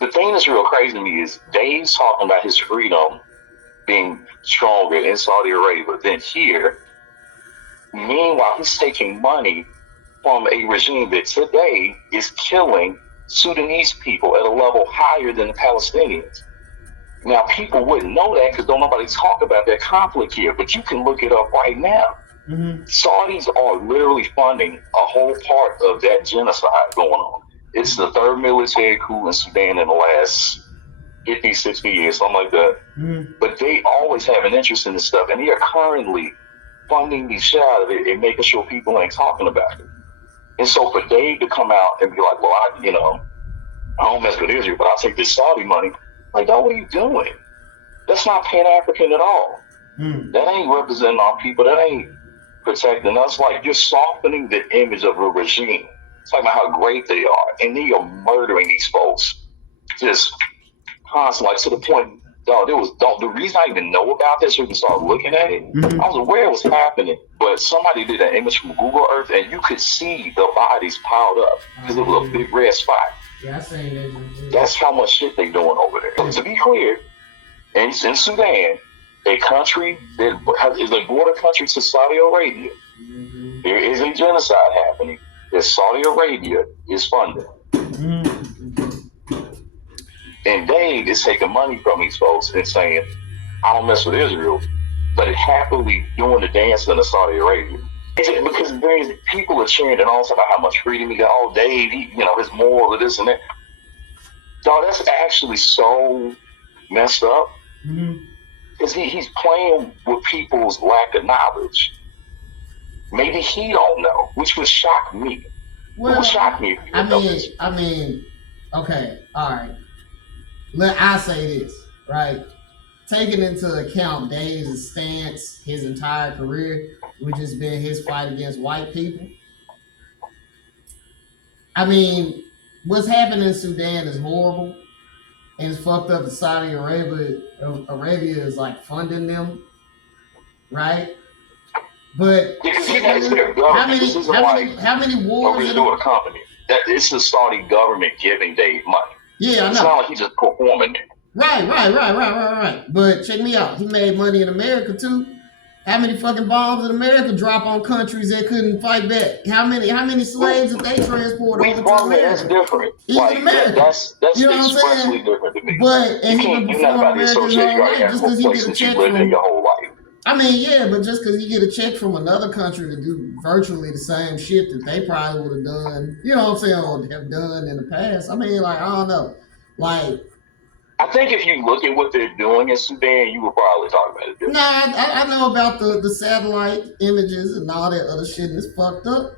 the thing that's real crazy to me is Dave's talking about his freedom being stronger in Saudi Arabia than here. Meanwhile, he's taking money from a regime that today is killing Sudanese people at a level higher than the Palestinians. Now, people wouldn't know that because don't nobody talk about that conflict here, but you can look it up right now. Mm-hmm. Saudis are literally funding a whole part of that genocide going on. It's the third military coup in Sudan in the last 50, 60 years, something like that. Mm-hmm. But they always have an interest in this stuff, and they are currently funding the shit out of it and making sure people ain't talking about it. And so for Dave to come out and be like, well, I don't mess with Israel, but I'll take this Saudi money. Like, what are you doing? That's not Pan-African at all. That ain't representing our people. That ain't protecting us. Like, you're softening the image of a regime. Talking about how great they are. And they are murdering these folks. Just constantly, like, to the point, the reason I even know about this or even started looking at it, I was aware it was happening, but somebody did an image from Google Earth and you could see the bodies piled up because it was a big red spot. Yeah, I seen that. That's how much shit they doing over there. So to be clear, in Sudan, a country that is a border country to Saudi Arabia, there is a genocide happening that Saudi Arabia is funding. And Dave is taking money from these folks and saying, I don't mess with Israel, but happily doing the dance in Saudi Arabia. Because people are cheering and all about how much freedom he got. Oh, Dave, his morals of this and that. Dog, that's actually so messed up. Because he's playing with people's lack of knowledge. Maybe he don't know, which would shock me. Well, it would shock me. I mean, okay, all right. I say this, right? Taking into account Dave's stance his entire career, which has been his fight against white people. I mean, what's happening in Sudan is horrible, and it's fucked up. Saudi Arabia is like funding them, right? But how many wars? A company that it's the Saudi government giving Dave money. Yeah, I know. It's not like he's just performing it. Right. But check me out. He made money in America too. How many fucking bombs in America drop on countries that couldn't fight back? How many slaves did they transport over to America? That's different. He's in America. That's you know what I'm saying? Different to me. But and he been performing America his whole life just because he get a check from your whole life. I mean, yeah, but just because you get a check from another country to do virtually the same shit that they probably would have done, you know what I'm saying, or have done in the past. I mean, like, I don't know. Like, I think if you look at what they're doing in Sudan, you would probably talk about it. Nah, I know about the satellite images and all that other shit, and it's fucked up.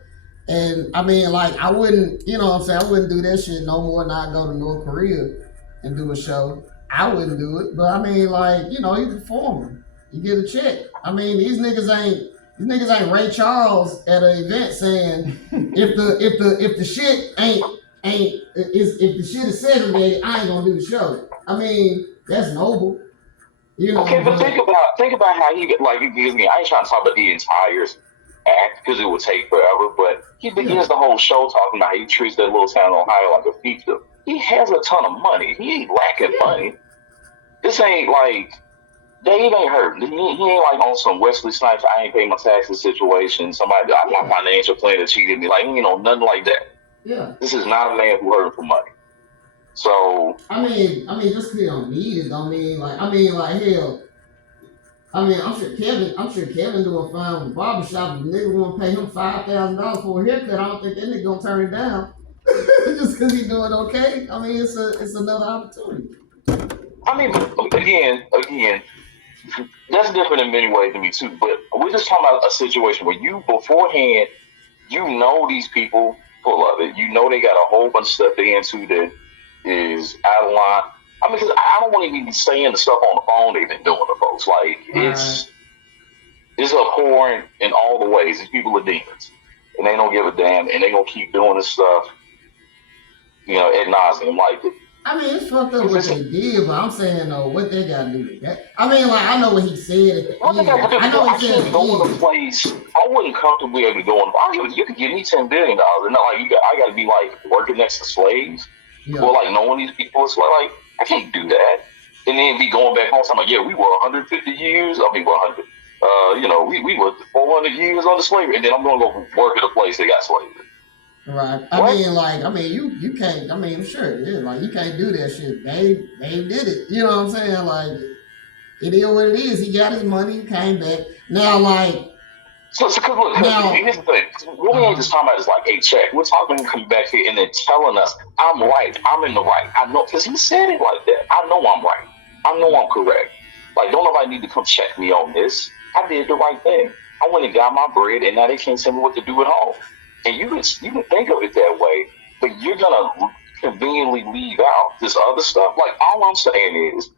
And I mean, like, I wouldn't, you know what I'm saying, I wouldn't do that shit no more than I go to North Korea and do a show. I wouldn't do it, but I mean, like, you performing. You get a check. I mean, these niggas ain't Ray Charles at an event saying if the shit if the shit is segregated, I ain't gonna do the show. I mean, that's noble. Okay, but think about how he I ain't trying to talk about the entire act because it would take forever, but he begins the whole show talking about how he treats that little town in Ohio like a fiefdom. He has a ton of money. He ain't lacking money. This ain't like Dave ain't hurt. He ain't like on some Wesley Snipes, I ain't paying my taxes situation. Somebody, my financial planner cheated me. Like, nothing like that. Yeah. This is not a man who hurt for money. So I mean, just because he don't need it, don't mean like hell. I mean, I'm sure Kevin doing fine with barbershop. If the nigga want to pay him $5,000 for a haircut, I don't think that nigga gonna turn it down just because he doing okay. I mean, it's another opportunity. I mean, again, that's different in many ways to me too. But we're just talking about a situation where you beforehand, these people full of it. They got a whole bunch of stuff they into that is out of line. I mean, because I don't want to even be saying the stuff on the phone they've been doing to folks. Like, it's abhorrent in all the ways. These people are demons. And they don't give a damn. And they going to keep doing this stuff, ad nauseum. Like, I mean, it's fucked up what they did, but I'm saying, what they got to do with that. I mean, like, I know what he said. I know he said go to a place. I wouldn't comfortably able to go in. You could give me $10 billion. And not like I got to be like working next to slaves. Well, like knowing these people, it's like I can't do that. And then be going back home, so I'm like, yeah, we were 150 years. I mean, 100. We were 400 years under slavery, and then I'm gonna go work at a place that got slavery. Right. You can't. I mean, sure, yeah, like you can't do that shit. They did it. You know what I'm saying? Like, it is what it is. He got his money. He came back. Now, like. So look, here's the thing. What we ain't just talking about is like, hey, check. We're talking coming back here and then telling us I'm right. I'm in the right. I know, because he said it like that. I know I'm right. I know I'm correct. Like, don't nobody need to come check me on this. I did the right thing. I went and got my bread, and now they can't tell me what to do at home. And you can think of it that way, but you're gonna conveniently leave out this other stuff. Like, all I'm saying is,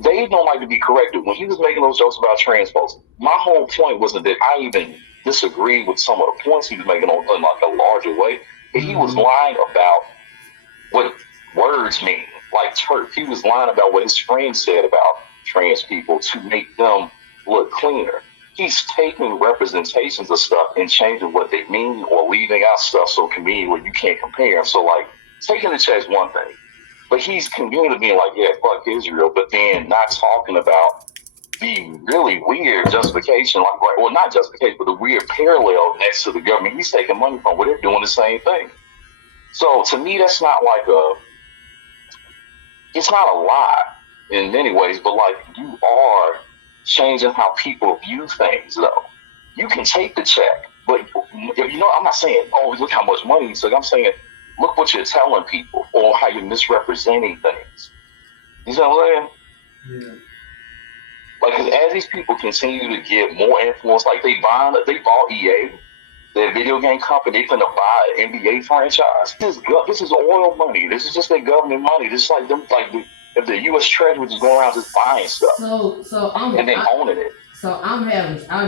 they don't like to be corrected. When he was making those jokes about trans folks, my whole point wasn't that I even disagreed with some of the points he was making on in like a larger way, but he was lying about what words mean, like turf. He was lying about what his friends said about trans people to make them look cleaner. He's taking representations of stuff and changing what they mean or leaving out stuff so convenient where you can't compare. So, like, taking the check's one thing. But he's convenient being like, yeah, fuck Israel, but then not talking about the really weird justification, like, well, not justification, but the weird parallel next to the government he's taking money from, where they're doing the same thing. So to me, that's not like it's not a lie in many ways, but like you are changing how people view things, though. You can take the check, but I'm not saying, oh, look how much money you took. I'm saying, look what you're telling people or how you're misrepresenting things. You see what I'm saying? Yeah. Like, cause as these people continue to get more influence, like they bought EA, their video game company, they finna buy an NBA franchise. This is oil money. This is just their government money. This is like them, if the U.S. Treasury just going around just buying stuff, and then owning it. So I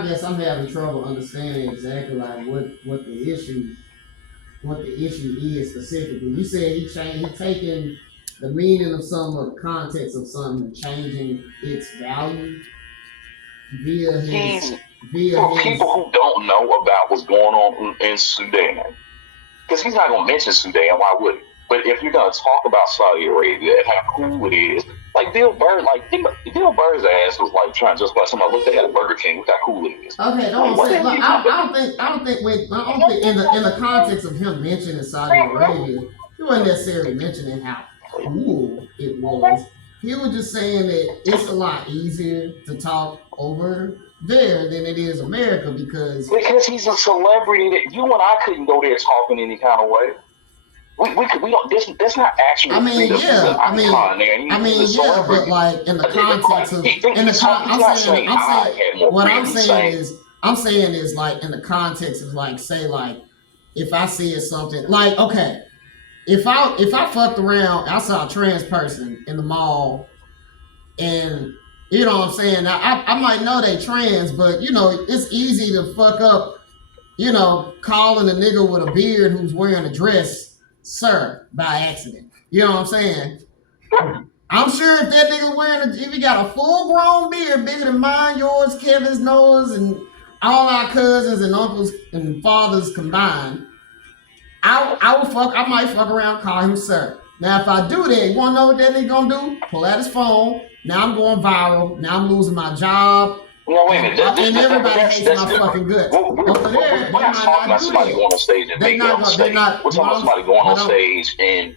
guess I'm having trouble understanding exactly like what the issue is specifically. You said he taking the meaning of some of the context of something and changing its value via his. For people who don't know about what's going on in Sudan, because he's not going to mention Sudan, why would he? But if you're going to talk about Saudi Arabia and how cool it is, like Bill Burr, Bill Burr's ass was like trying to justify somebody. Look, they had a Burger King. Look how cool it is. Okay, I don't think in the context of him mentioning Saudi Arabia, he wasn't necessarily mentioning how cool it was. He was just saying that it's a lot easier to talk over there than it is America because he's a celebrity that you and I couldn't go there talking any kind of way. We don't. That's not actually. I mean, yeah. But like in the context of I'm saying is like in the context of like say like if I see something like okay, if I fucked around, I saw a trans person in the mall, and you know what I'm saying. Now, I might know they trans, but you know it's easy to fuck up. You know, calling a nigga with a beard who's wearing a dress. Sir, by accident. You know what I'm saying? I'm sure if that nigga if he got a full grown beard bigger than mine, yours, Kevin's, Noah's, and all our cousins and uncles and fathers combined, I might fuck around and call him sir. Now if I do that, you wanna know what that nigga gonna do? Pull out his phone. Now I'm going viral. Now I'm losing my job. No, wait a minute. And everybody hates my fucking guts. We're not talking about somebody going on stage and making a mistake. We're talking about somebody going on stage and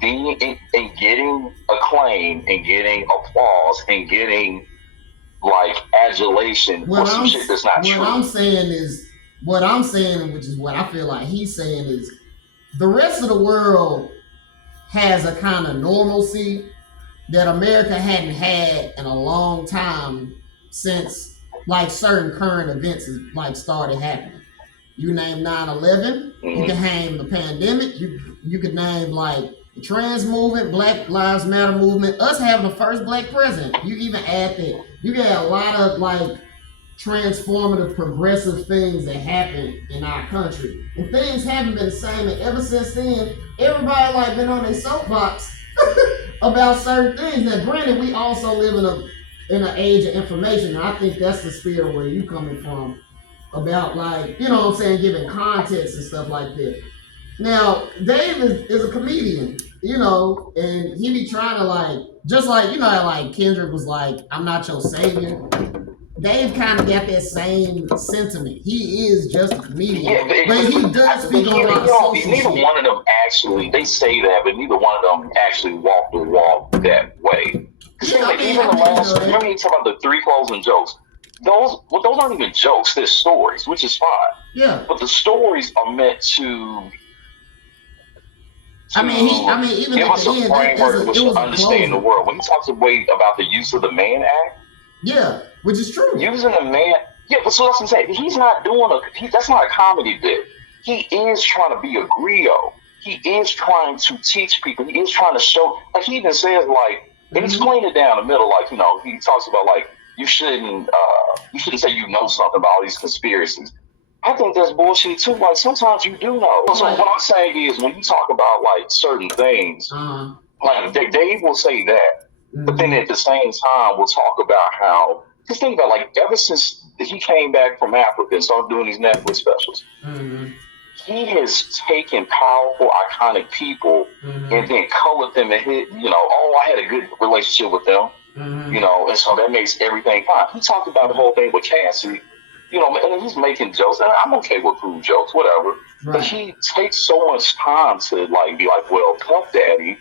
getting acclaim and getting applause and getting like adulation for some shit that's not true. What I'm saying, which is what I feel like he's saying, is the rest of the world has a kind of normalcy that America hadn't had in a long time. Since like certain current events like started happening. You name 9/11, you can name the pandemic, you could name like the trans movement, Black Lives Matter movement, us having the first black president. You even add that. You got a lot of like transformative, progressive things that happened in our country. And things haven't been the same, and ever since then, everybody like been on their soapbox about certain things. Now granted, we also live in an age of information, and I think that's the spirit where you coming from about like, you know what I'm saying, giving context and stuff like that. Now, Dave is a comedian, you know, and he be trying to like, just like, you know, how, like Kendrick was like, I'm not your savior. Dave kind of got that same sentiment. He is just a Yeah, comedian, but he does but speak on a here, lot of social neither shit. one of them actually, they say that, but neither one of them actually walk the walk that way. Because Yeah, even the I mean, you know last, that. remember you talk about the three closing jokes? Those aren't even jokes, they're stories, which is fine. Yeah. But the stories are meant I mean, even give at the us a end, framework in it which was to a understand the closure. world. When he talks about the use of the man act, Yeah, which is true. using the man, yeah, but so that's what I'm saying. He's not that's not a comedy bit. He is trying to be a griot. He is trying to teach people. He is trying to show, like he even says, like, and he's playing it down the middle, like, he talks about, like, you shouldn't say you know something about all these conspiracies. I think that's bullshit too. Like, sometimes you do know. So Like, what I'm saying is, when you talk about like certain things, like Dave will say that, but then at the same time, we'll talk about how. Just think about, like, ever since he came back from Africa and started doing these Netflix specials, he has taken powerful, iconic people and then colored them and hit. Oh, I had a good relationship with them. And so that makes everything fine. He talked about the whole thing with Cassie. And he's making jokes, and I'm okay with crude jokes, whatever. right. But he takes so much time to, like, be like, well, Puff Daddy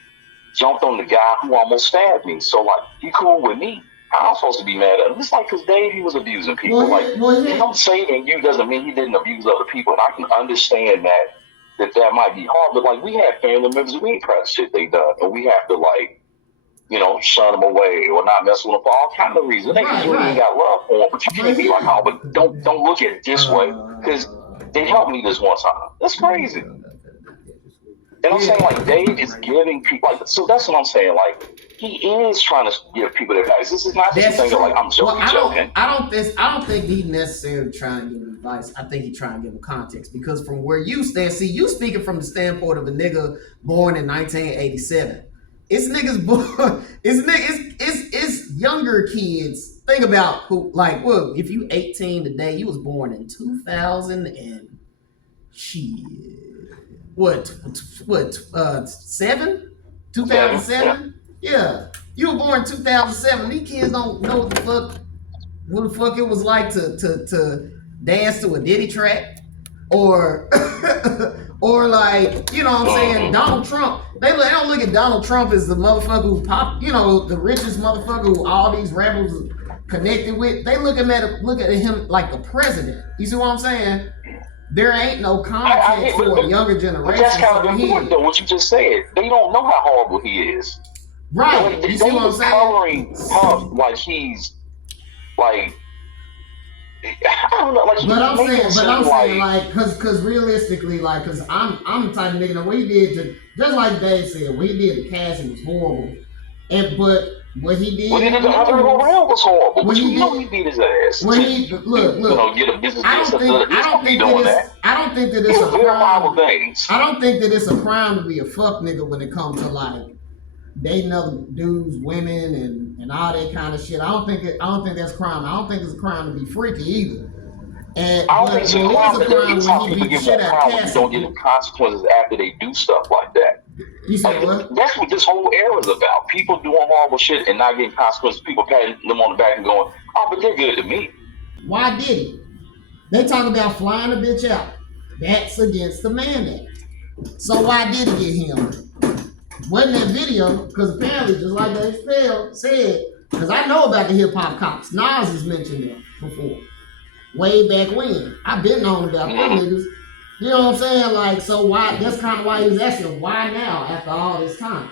jumped on the guy who almost stabbed me, so, like, he cool with me. I'm supposed to be mad at him. It's like, because Dave, he was abusing people. Him saving you doesn't mean he didn't abuse other people, and I can understand that might be hard. But, like, we have family members we ain't proud of shit they done, and we have to, like, shun them away or not mess with them for all kind of reasons. They really ain't got love for them, but you can't be like, oh, but don't look at it this way, because they helped me this one time. That's crazy. And I'm saying, like, Dave is giving people, like, so that's what I'm saying. Like, he is trying to give people advice. This is not just a thing of, like, I'm joking. I don't think he necessarily trying to give advice. I think he trying to give him context, because from where you stand, see, you speaking from the standpoint of a nigga born in 1987. It's niggas born. It's younger kids. Think about who, like, well, if you 18 today, you was born in 2000 and shit. What 7? 2007? Yeah. You were born in 2007. These kids don't know what the fuck it was like to dance to a Diddy track, or or, like, you know what I'm saying, Donald Trump. They don't look at Donald Trump as the motherfucker who the richest motherfucker who all these rebels connected with. They look at him like the president. You see what I'm saying? There ain't no context for a younger generation. But that's kind of important, though, what you just said. They don't know how horrible he is. Right. They was coloring Puff like he's, like, I don't know, like, but I'm saying, like, cause realistically, like, cause I'm the type of nigga that what he did just like Dave said, what he did to Cassie was horrible. But what he did, the other around was horrible. But he beat his ass. When he look, get a business. I don't think that it's a crime. I don't think that it's a crime to be a fuck nigga when it comes to, like, dating other dudes, women, and all that kind of shit. I don't think that's crime. I don't think it's a crime to be freaky either. And I don't think it's a crime when he beat the shit out of Cassie. Don't get consequences after they do stuff like that. You said what? That's what this whole era is about. People doing horrible shit and not getting consequences. People patting them on the back and going, oh, but they're good to me. Why did he? They talk about flying a bitch out. That's against the mandate. So why did he get him? Wasn't that video? Because apparently, just like Chappelle said, because I know about the hip hop cops. Nas has mentioned them before. Way back when. I've been on about them niggas. You know what I'm saying? Like, so why? That's kind of why he was asking, why now after all this time?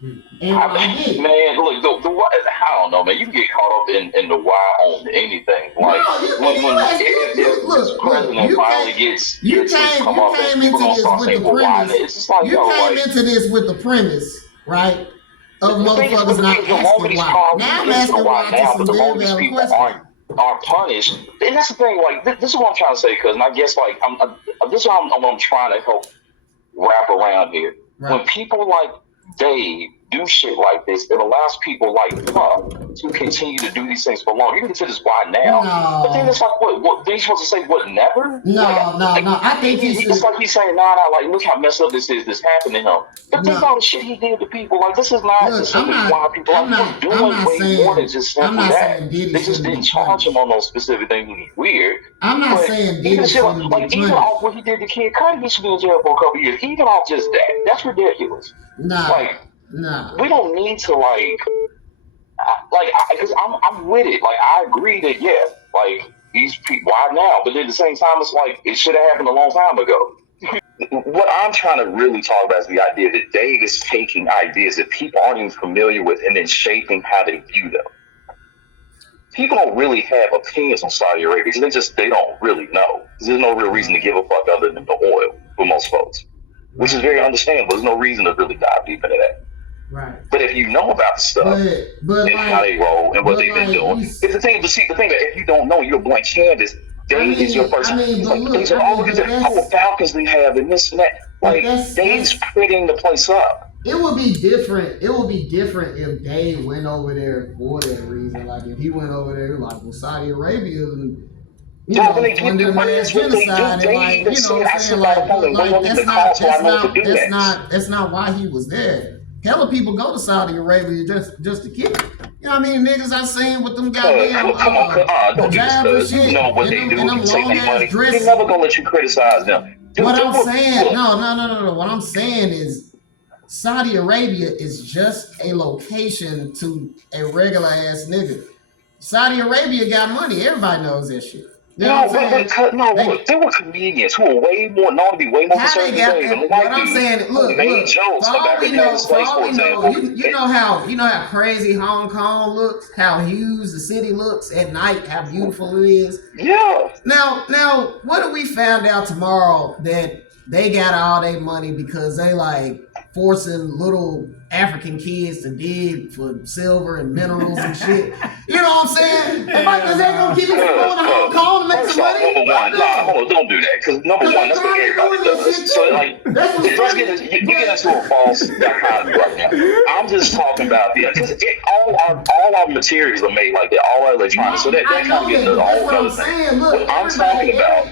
And man, look, I don't know, man. You can get caught up in the why on anything. Like, if this president finally gets come up and people gonna start saying, well, why? It's just like, you came into this with the premise, right? Of motherfuckers not asking why. Now I'm asking why to some very valid questions. Aren't punished, and that's the thing. Like, this is what I'm trying to say, because I guess, like, this is what I'm trying to help wrap around here. Right. When people like Dave do shit like this, it allows people like Puff to continue to do these things for long. You can get to this why now, but then it's like, what? Then you supposed to say what? Never? No, I think he should. It's like he's saying, nah, like look how messed up this is. This happened to him. But think all the shit he did to people. Like this is not just simply why people are doing way more than just simply that. They just didn't charge him on those specific things. He's weird. I'm not saying Diddy shouldn't be even off what he did to Kid Cudi, he should be in jail for a couple years. Even off just that, that's ridiculous. We don't need to because I'm with it. Like I agree that like these people, why now? But at the same time, it's like it should have happened a long time ago. What I'm trying to really talk about is the idea that Dave is taking ideas that people aren't even familiar with and then shaping how they view them. People don't really have opinions on Saudi Arabia because they don't really know. There's no real reason to give a fuck other than the oil for most folks, which is very understandable. There's no reason to really dive deep into that. Right. But if you know about the stuff and how they roll and what they've been doing, it's the thing that if you don't know, you're a blank canvas. Dave is your person. These are all the Falcons they have and this and that. Like Dave's putting the place up. It would be different. It would be different if Dave went over there for that reason. Like if he went over there, like Saudi Arabia, and funded mass genocide, and that's not why he was there. Hella people go to Saudi Arabia just to kick it. You know what I mean? Niggas I seen with them goddamn don't hijabs and shit. You know what they do. And them Take long their money. ass dresses. They're never gonna let you criticize them. What I'm saying, no. What I'm saying is Saudi Arabia is just a location to a regular ass nigga. Saudi Arabia got money. Everybody knows that shit. There were comedians who were way more known to be way more conservative than what I'm saying. Look, jokes about the United States, for example. You know how crazy Hong Kong looks, how huge the city looks at night, how beautiful it is. Yeah. Now, what if we found out tomorrow that they got all their money because they like forcing little African kids to dig for silver and minerals and shit. You know what I'm saying? Because they gonna keep it going to Hong Kong to make some money. Hold on, don't do that. Because number one, that's what everybody does. So like, you get into a false dichotomy right now. I'm just talking about because all our materials are made like that. All our electronics, so that kind of gets into the whole other thing. What I'm talking about.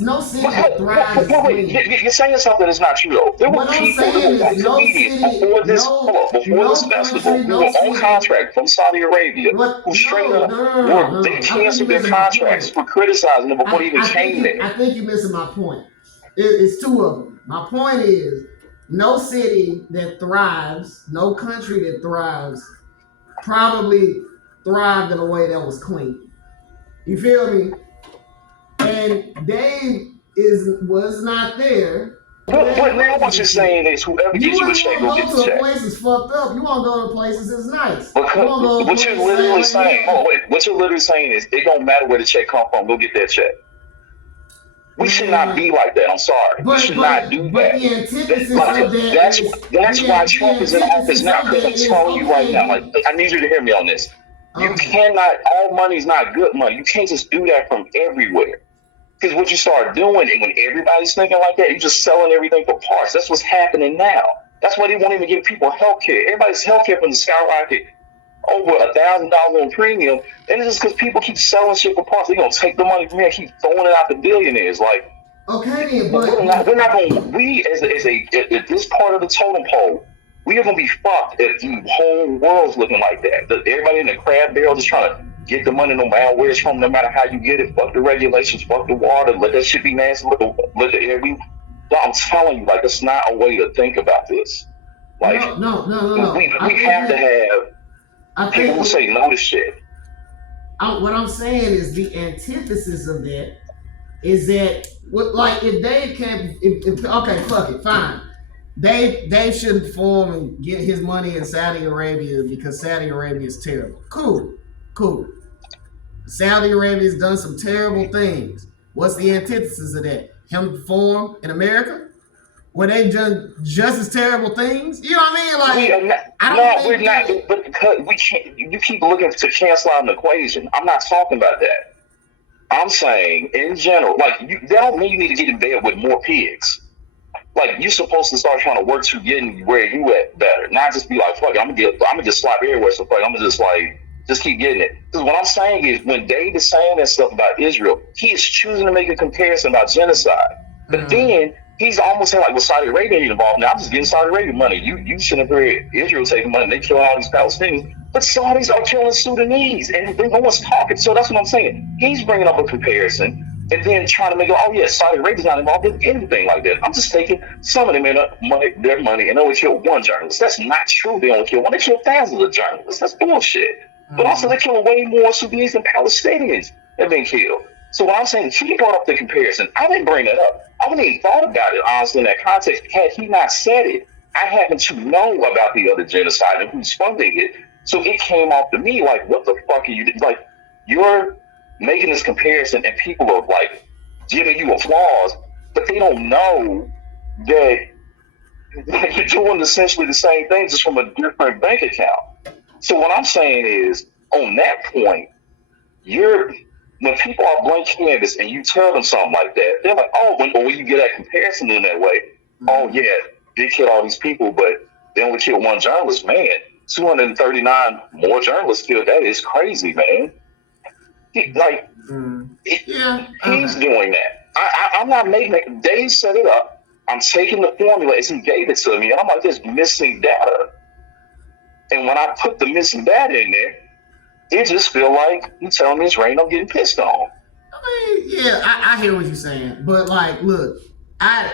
No city thrives. Wait, you're saying something that's not true though. There were people who were comedians before this festival who were on contract from Saudi Arabia who straight up they canceled their contracts for criticizing them before they even came there. I think you're missing my point. It's two of them. My point is no city that thrives, no country that thrives, probably thrived in a way that was clean. You feel me? And Dave was not there. But now what you're saying is whoever gives you a check will get the check. You want to go to a place that's fucked up. You want to go to places that's nice. What you're literally saying, what you're literally saying is it don't matter where the check come from, go get that check. We should not be like that. I'm sorry. We should not do that. The antithesis of that that's why Trump is in office now. Because I'm telling you right now, like I need you to hear me on this. You cannot. All money's not good money. You can't just do that from everywhere. Because what you start doing, and when everybody's thinking like that, you're just selling everything for parts. That's what's happening now. That's why they won't even give people health care. Everybody's health care from the skyrocket over $1,000 on premium. And it's just because people keep selling shit for parts. They're going to take the money from here and keep throwing it out to billionaires. Like, okay, but we're not going to, we as this part of the totem pole, we are going to be fucked if the whole world's looking like that. Everybody in the crab barrel just trying to get the money no matter where it's from, no matter how you get it. Fuck the regulations, fuck the water, let that shit be nasty, let the air be. I'm telling you, like, that's not a way to think about this. Like, no. We have to have people who say no to shit. What I'm saying is the antithesis of that is that, if Dave can't, okay, fuck it, fine. Dave shouldn't perform and get his money in Saudi Arabia because Saudi Arabia is terrible. Cool. Saudi Arabia's done some terrible things. What's the antithesis of that? Him perform in America? Where they've done just as terrible things? You know what I mean? Like, we're not. But because we can't. You keep looking to cancel out an equation. I'm not talking about that. I'm saying in general, like that don't mean you need to get in bed with more pigs. Like, you're supposed to start trying to work to getting where you at better, not just be like, fuck it, I'm gonna just slap everywhere. So fuck, I'm gonna just like just keep getting it. Because what I'm saying is, when Dave is saying that stuff about Israel, he is choosing to make a comparison about genocide. But then he's almost saying like, well, Saudi Arabia ain't involved. Now I'm just getting Saudi Arabia money. You shouldn't have heard Israel taking money. They killing all these Palestinians. But Saudis are killing Sudanese, and no one's talking. So that's what I'm saying. He's bringing up a comparison, and then trying to make it, oh yeah, Saudi Arabia's not involved in anything like that. I'm just taking some of them in their money, and only killed one journalist. That's not true. They only killed one. They killed thousands of journalists. That's bullshit. But also, they kill way more Sudanese than Palestinians have been killed. So what I'm saying, he brought up the comparison. I didn't bring it up. I wouldn't even thought about it, honestly, in that context. Had he not said it, I happen to know about the other genocide and who's funding it. So it came off to me like, what the fuck are you doing? Like, you're making this comparison and people are like giving you applause, but they don't know that you're doing essentially the same thing, just from a different bank account. So what I'm saying is, on that point, when people are blank canvas and you tell them something like that, they're like, oh, when you get that comparison in that way, oh yeah, they killed all these people, but they only killed one journalist. Man, 239 more journalists killed. That is crazy, man. He's doing that. I'm not making it. Dave set it up. I'm taking the formula as he gave it to me, and I'm like, there's missing data. And when I put the missing data in there, it just feel like you telling me it's rain, I'm getting pissed on. I mean, yeah, I hear what you're saying. But like, look, of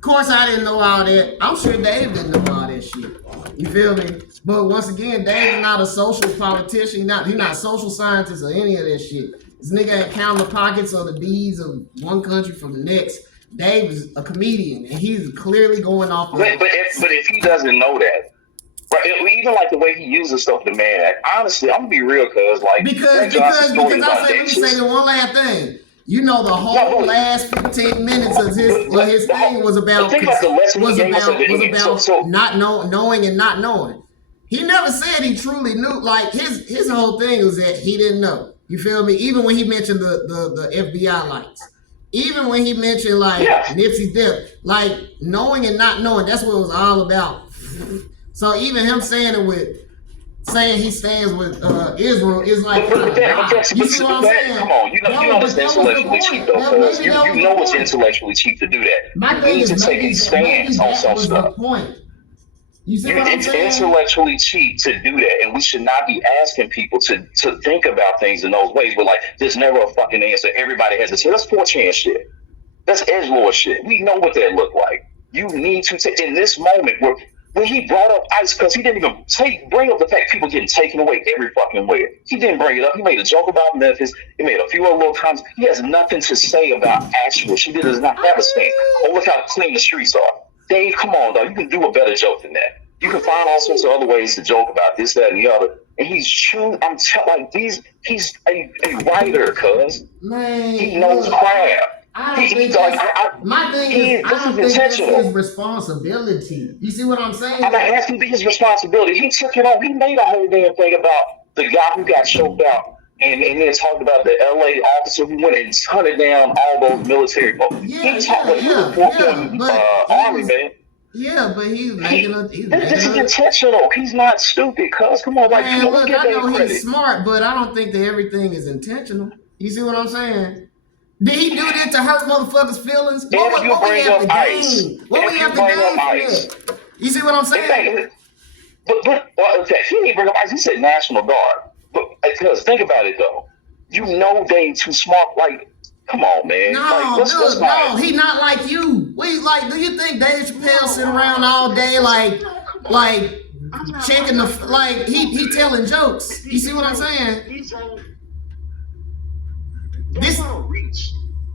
course I didn't know all that. I'm sure Dave didn't know all that shit. You feel me? But once again, Dave is not a social politician. He's not a social scientist or any of that shit. This nigga ain't counting the pockets or the deeds of one country from the next. Dave is a comedian, and he's clearly going off. But if he doesn't know that, right, even like the way he uses stuff to man, honestly, I'm gonna be real, cuz like because let me say the one last thing. You know, the whole last 15 minutes of his thing was about not knowing and not knowing. He never said he truly knew. Like his whole thing was that he didn't know. You feel me? Even when he mentioned the FBI lights, even when he mentioned like Nipsey's death, like knowing and not knowing, that's what it was all about. So even him saying he stands with Israel is like, you see what I'm saying? Come on, you know it's intellectually cheap though, because you know it's intellectually cheap to do that. My thing is, to take a stance on some stuff. You see what I'm saying? It's intellectually cheap to do that, and we should not be asking people to think about things in those ways. But like, there's never a fucking answer. Everybody has this. That's 4chan shit. That's edgelord shit. We know what that look like. You need to take in this moment when he brought up ICE, because he didn't even bring up the fact people getting taken away every fucking way. He didn't bring it up. He made a joke about Memphis. He made a few other little comments. He has nothing to say about actual. She does not have a stand. Oh, look how clean the streets are. Dave, come on, dog. You can do a better joke than that. You can find all sorts of other ways to joke about this, that, and the other. And he's true. He's a writer, cuz. Man, he knows craft. My thing is, I don't think that's his responsibility. You see what I'm saying? I'm not asking to be his responsibility. He took it on. He made a whole damn thing about the guy who got choked out, and then talked about the LA officer who went and hunted down all those military folks. Army man. Yeah, but he's making this is intentional. He's not stupid, cuz. Come on, like, man, look, I know he's smart, but I don't think that everything is intentional. You see what I'm saying? Did he do that to hurt motherfuckers' feelings? What we have to gain? What we have to gain from that? You see what I'm saying? But okay, he didn't bring up ICE. He said National Guard. But because think about it though, you know they too smart. Like, come on, man. No, he not like you. Do you think Dave Chappelle sit around all day like checking he telling jokes? You see what I'm saying?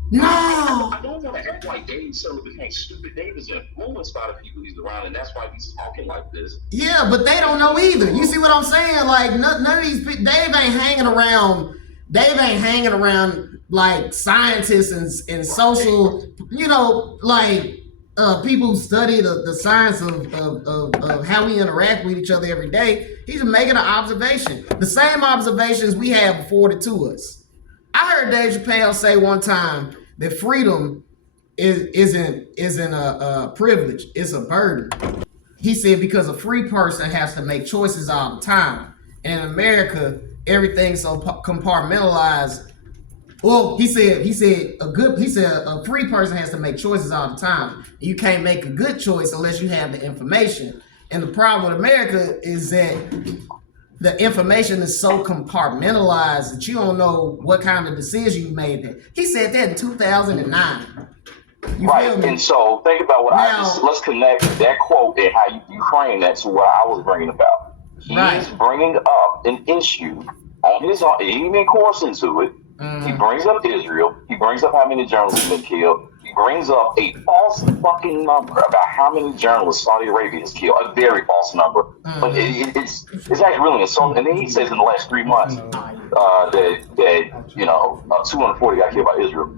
No. I don't want to act like Dave suddenly became stupid. Dave is influenced by the people he's around, and that's why he's talking like this. Yeah, but they don't know either. You see what I'm saying? Like, none of these people, Dave ain't hanging around like scientists and social, people who study the science of how we interact with each other every day. He's making an observation. The same observations we have afforded to us. I heard Dave Chappelle say one time that freedom isn't a privilege, it's a burden. He said because a free person has to make choices all the time. And in America, everything's so compartmentalized. Well, he said a free person has to make choices all the time. You can't make a good choice unless you have the information. And the problem with America is that the information is so compartmentalized that you don't know what kind of decision you made. There, he said that in 2009. You Right. feel me? And so think about what Now, let's connect that quote and how you frame that to what I was bringing about. right. He's bringing up an issue on his own, he even course into it. He brings up Israel. He brings up how many journalists have been killed. He brings up a false fucking number about how many journalists Saudi Arabia has killed. A very false number. But it's actually really insulting. And then he says in the last 3 months that 240 got killed by Israel.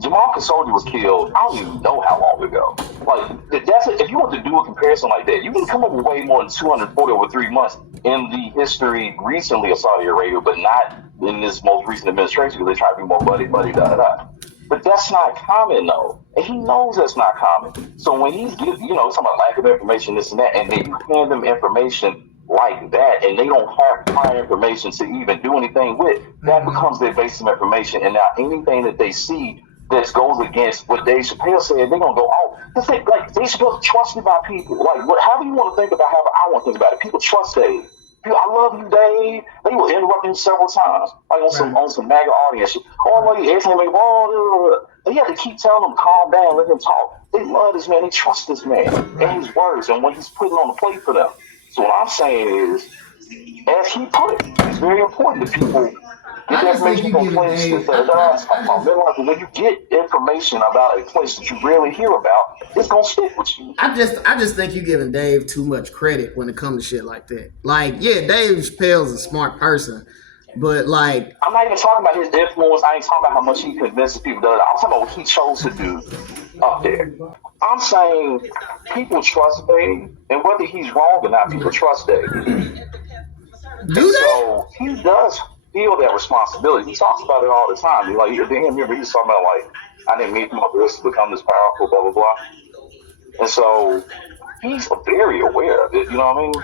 Jamal Khashoggi was killed, I don't even know how long ago. Like, if you want to do a comparison like that, you can come up with way more than 240 over 3 months in the history recently of Saudi Arabia, but not in this most recent administration because they try to be more buddy, da. But that's not common, though. And he knows that's not common. So when he's talking about lack of information, this and that, and then you hand them information like that, and they don't have prior information to even do anything with, that becomes their base of information. And now anything that they see that goes against what Dave Chappelle said, they're gonna go, oh, Dave Chappelle's trusted by people. Like, how do you want to think about how I want to think about it? People trust Dave. I love you, Dave. They will interrupt him several times, like on some MAGA audience. Oh, well, everything like, oh, they have to keep telling him, calm down, let him talk. They love this man. They trust this man and his words and what he's putting on the plate for them. So what I'm saying is, as he put it, it's very important that people get that information from places that when you get information about a place that you rarely hear about, it's gonna stick with you. I just think you're giving Dave too much credit when it comes to shit like that. Like, yeah, Dave Chappelle's a smart person, but like, I'm not even talking about his influence. I ain't talking about how much he convinces people to. I'm talking about what he chose to do up there. I'm saying people trust Dave, and whether he's wrong or not, people trust Dave. do they? So he does feel that responsibility. He talks about it all the time. Like, remember he was talking about, like, I didn't mean for my voice to become this powerful, blah blah blah. And so he's very aware of it. You know what I mean?